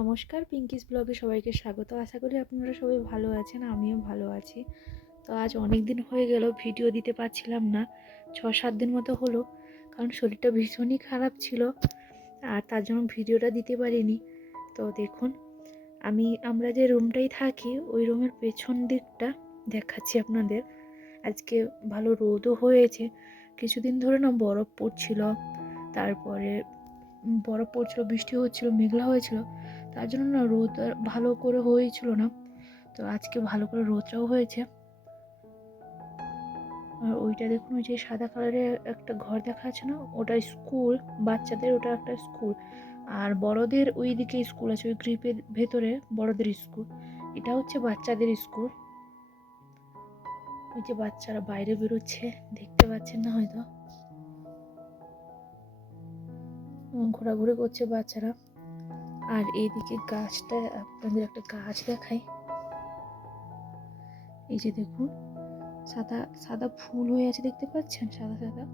নমস্কার, পিঙ্কিস ব্লগে সবাইকে স্বাগত। আশা করি আপনারা সবাই ভালো আছেন, আমিও ভালো আছি। তো আজ অনেক দিন হয়ে গেল ভিডিও দিতে পারছিলাম না, 6-7 দিন মতো হলো, কারণ শরীরটা ভীষণই খারাপ ছিল আর তার জন্য ভিডিওটা দিতে পারিনি। তো দেখুন, আমরা যে রুমটাই থাকি ওই রুমের পেছন দিকটা দেখাচ্ছি আপনাদের। আজকে ভালো রোদও হয়েছে, কিছুদিন ধরে না বরফ পড়ছিল, তারপরে বৃষ্টি হচ্ছিল, মেঘলা হয়েছিল, তার জন্য না রোদ ভালো করে হয়েছিল না। তো আজকে ভালো করে রোদটাও হয়েছে। আর ওইটা দেখুন, ওই যে সাদা কালারের একটা ঘর দেখা যাচ্ছে না, ওটা স্কুল বাচ্চাদের, ওটা একটা স্কুল। আর বড়দের ওই দিকে স্কুল আছে, ওই গ্রিপের ভেতরে বড়দের স্কুল, এটা হচ্ছে বাচ্চাদের স্কুল। ওই যে বাচ্চারা বাইরে বেরোচ্ছে, দেখতে পাচ্ছেন না হয়তো, ঘোরাঘুরি করছে বাচ্চারা। আর এইদিকে গাছটা, আপনাদের একটা গাছ দেখাই, এই যে দেখুন সাদা সাদা ফুল হয়ে আছে, দেখতে পাচ্ছেন সাদা সাদা।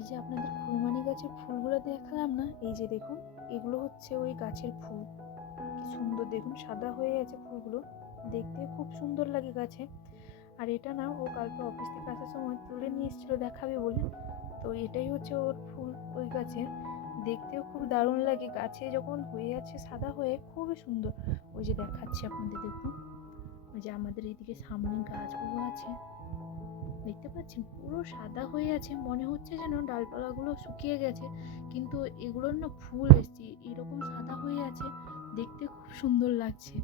এই যে আপনাদের ফুলমানি গাছের ফুলগুলো দেখালাম না, এই যে দেখুন এগুলো হচ্ছে ওই গাছের ফুল। কি সুন্দর দেখুন, সাদা হয়ে আছে ফুলগুলো, দেখতে খুব সুন্দর লাগে গাছে। আর এটা না ও কালকে অফিস থেকে আসার সময় তুলে নিয়ে এসেছিল দেখাবে বলে, তো এটাই হচ্ছে ওর ফুল ওই গাছের। দেখতেও খুব দারুণ লাগে, গাছে যখন হয়ে আছে সাদা হয়ে, খুবই সুন্দর। ওই যে দেখাচ্ছি আপনাদের, দেখুন ওই যে আমাদের এইদিকে সামনে গাছগুলো আছে, দেখতে পাচ্ছেন পুরো সাদা হয়ে আছে, মনে হচ্ছে যেন ডালপালাগুলো শুকিয়ে গেছে, কিন্তু এগুলোর না ফুল এসছে এরকম সাদা হয়ে আছে, দেখতে খুব সুন্দর লাগছে,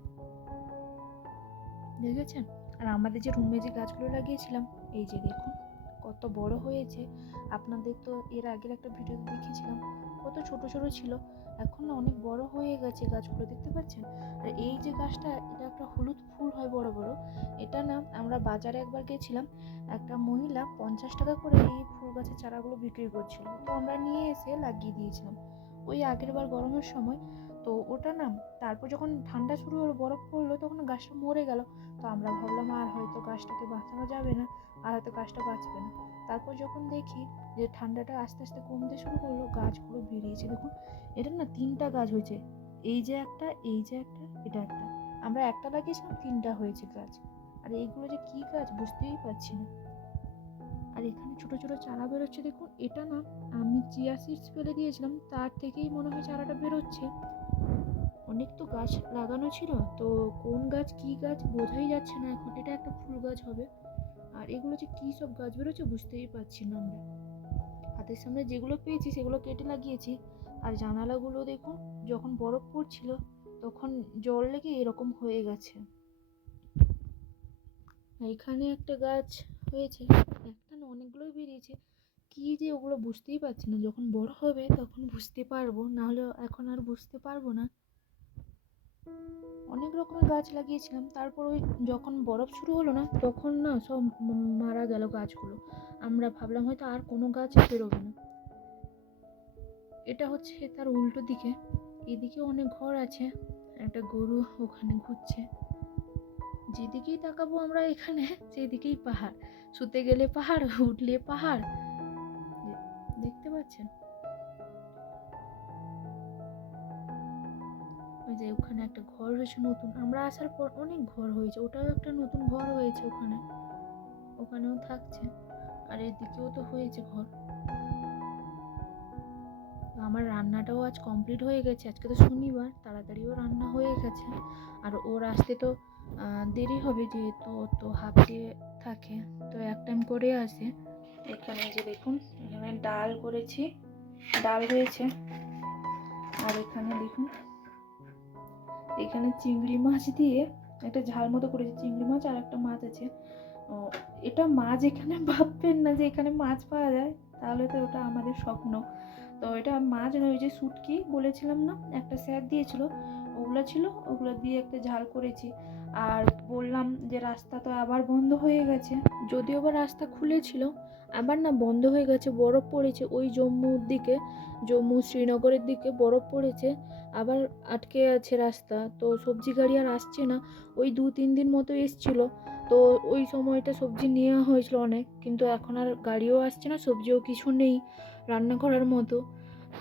দেখেছেন। আর আমাদের যে রুমে যে গাছগুলো লাগিয়েছিলাম, এই যে দেখুন কত বড় হয়েছে। আপনাদের তো এর আগের একটা ভিডিওতে দেখিয়েছিলাম কত ছোট ছোট ছিল, এখন না অনেক বড় হয়ে গেছে গাছগুলো, দেখতে পাচ্ছেন। আর এই যে গাছটা, এটা একটা হলুদ ফুল হয় বড় বড়, এটা না আমরা বাজারে একবার গেছিলাম, একটা মহিলা 50 টাকা করে এই ফুল গাছের চারাগুলো বিক্রি করছিল, তো আমরা নিয়ে এসে লাগিয়ে দিয়েছিলাম ওই আগের বার গরমের সময়। তো ওটা না তারপর যখন ঠান্ডা শুরু হলো, বরফ পড়লো, তখন গাছটা মরে গেল। তো আমরা ভাবলাম আর হয়তো গাছটাকে বাঁচানো যাবে না, আর হয়তো গাছটা বাঁচবে না। তারপর যখন দেখি যে ঠান্ডাটা আস্তে আস্তে কমতে শুরু করলো, গাছগুলো বেরিয়েছে, দেখুন এটা না 3টা গাছ হয়েছে, এই যে একটা, এই যে একটা, এটা একটা। আমরা একটা লাগিয়েছিলাম, 3টা হয়েছে গাছ। আর এইগুলো যে কি গাছ বুঝতেই পারছি না। আর এখানে ছোট ছোট চারা বেরোচ্ছে, দেখুন এটা না আমি চিয়া সিডস ফেলে দিয়েছিলাম, তার থেকেই মনে হয় চারাটা বেরোচ্ছে। অনেক তো গাছ লাগানো ছিল, তো কোন গাছ কি গাছ বোঝাই যাচ্ছে না এখন। এটা একটা ফুল গাছ হবে, আর এগুলো যে কি সব গাছ বেরোচ্ছে বুঝতেই পারছি না। আমরা হাতের সামনে যেগুলো পেয়েছি সেগুলো কেটে লাগিয়েছি। আর জানালাগুলো দেখুন, যখন বরফ পড়ছিল তখন জল লেগে এরকম হয়ে গেছে। এখানে একটা গাছ হয়েছে, একটা না অনেকগুলোই বেরিয়েছে, কি যে ওগুলো বুঝতেই পারছি না, যখন বড় হবে তখন বুঝতে পারবো, নাহলে এখন আর বুঝতে পারবো না। অনেক রকমের গাছ লাগিয়েছিলাম, তারপর ওই যখন বরফ শুরু হলো না, তখন না সব মারা গেল গাছগুলো। আমরা ভাবলাম হয়তো আর কোনো গাছ বেরোবে না। এটা হচ্ছে তার উল্টো দিকে, এদিকে অনেক ঘর আছে, একটা গরু ওখানে ঘুরছে। যেদিকেই তাকাবো আমরা এখানে, সেদিকেই পাহাড়, শুতে গেলে পাহাড়, উঠলে পাহাড়, দেখতে পাচ্ছেন। ওই যে ওখানে একটা ঘর হয়েছে নতুন, আমরা আসার পর অনেক ঘর হয়েছে, ওটাও একটা নতুন ঘর হয়েছে ওখানে, ওখানেও থাকছে। আর এদিকেও তো হয়েছে ঘর। আমার রান্নাটাও আজ কমপ্লিট হয়ে গেছে, আজকে তো শনিবার, তাড়াতাড়িও রান্না হয়ে গেছে। আর ওর আসতে তো দেরি হবে, যেহেতু ও তো হাফ ডে থাকে, তো এক টাইম করে আসে। এখানে যে দেখুন, এখানে ডাল করেছি, ডাল হয়েছে। আর এখানে দেখুন, এখানে চিংড়ি মাছ দিয়ে একটা ঝাল মতো করেছে, চিংড়ি মাছ আর একটা মাছ আছে। এটা মাছ, এখানে ভাববেন না যে এখানে মাছ পাওয়া যায়, তাহলে তো ওটা আমাদের স্বপ্ন। তো এটা মাছ নয়, ওই যে শুটকি বলেছিলাম না, একটা স্যার দিয়েছিল, ওগুলো ছিল, ওগুলো দিয়ে একটা ঝাল করেছি। আর বললাম যে রাস্তা তো আবার বন্ধ হয়ে গেছে, যদিও বা রাস্তা খুলেছিল, আবার না বন্ধ হয়ে গেছে, বরফ পড়েছে ওই জম্মুর দিকে, জম্মু শ্রীনগরের দিকে বরফ পড়েছে, আবার আটকে আছে রাস্তা। তো সবজি গাড়ি আর আসছে না, ওই 2-3 দিন মতো এসছিল, তো ওই সময়টা সবজি নেওয়া হয়েছিল অনেক, কিন্তু এখন আর গাড়িও আসছে না, সবজিও কিছু নেই রান্না করার মতো।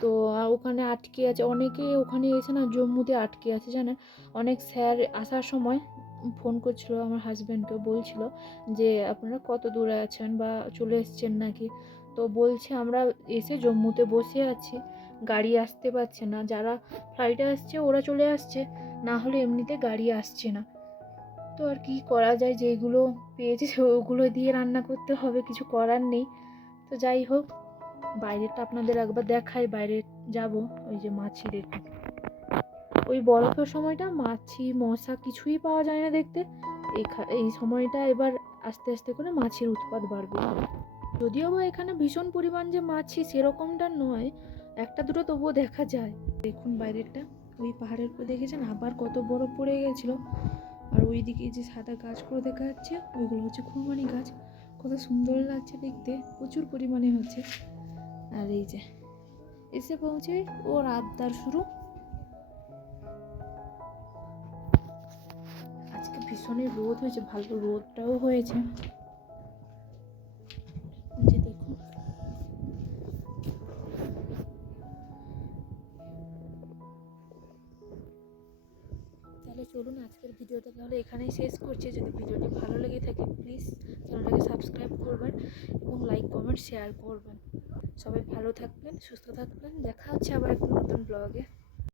তো ওখানে আটকে আছে, অনেকে ওখানে এসে না জম্মুতে আটকে আছে জানেন। অনেক স্যার আসার সময় ফোন করছিল আমার হাজব্যান্ডকে, বলছিল যে আপনারা কত দূরে আছেন বা চলে এসছেন নাকি। তো বলছে আমরা এসে জম্মুতে বসে আছি, গাড়ি আসতে পারছে না, যারা ফ্লাইটে আসছে ওরা চলে আসছে, না হলে এমনিতে গাড়ি আসছে না। তো আর কি করা যায়, যেগুলো পেয়েছি ওগুলো দিয়ে রান্না করতে হবে, কিছু করার নেই। তো যাই হোক, বাইরেটা আপনাদের একবার দেখাই, বাইরে যাব। ওই যে মাছি দেখুন, ওই বরফের সময়টা মাছি মশা কিছুই পাওয়া যায় না দেখতে, এই সময়টা এবার আস্তে আস্তে করে মাছির উৎপাত বাড়বে। যদিও বা এখানে ভীষণ পরিমাণ যে মাছি সেরকমটা নয়, একটা দুটো তবুও দেখা যায়। দেখুন বাইরেরটা, ওই পাহাড়ের উপর দেখেছেন আবার কত বরফ পড়ে গেছিলো। আর ওইদিকে যে সাদা গাছগুলো দেখা যাচ্ছে ওইগুলো হচ্ছে খুরমানি গাছ, কত সুন্দর লাগছে দেখতে, প্রচুর পরিমাণে হচ্ছে। আর এই যে এসে পৌঁছে ওর আবদার শুরু। আজকে ভীষণই রোদ হয়েছে, ভালো রোদটাও হয়েছে, যে দেখুন। তাহলে চলুন আজকের ভিডিওটা তাহলে এখানেই শেষ করছি। যদি ভিডিওটি ভালো লেগে থাকে প্লিজ চ্যানেলটাকে সাবস্ক্রাইব করবেন এবং লাইক কমেন্ট শেয়ার করবেন। সবাই ভালো থাকবেন, সুস্থ থাকবেন, দেখা হচ্ছে আবার একটা নতুন ব্লগে।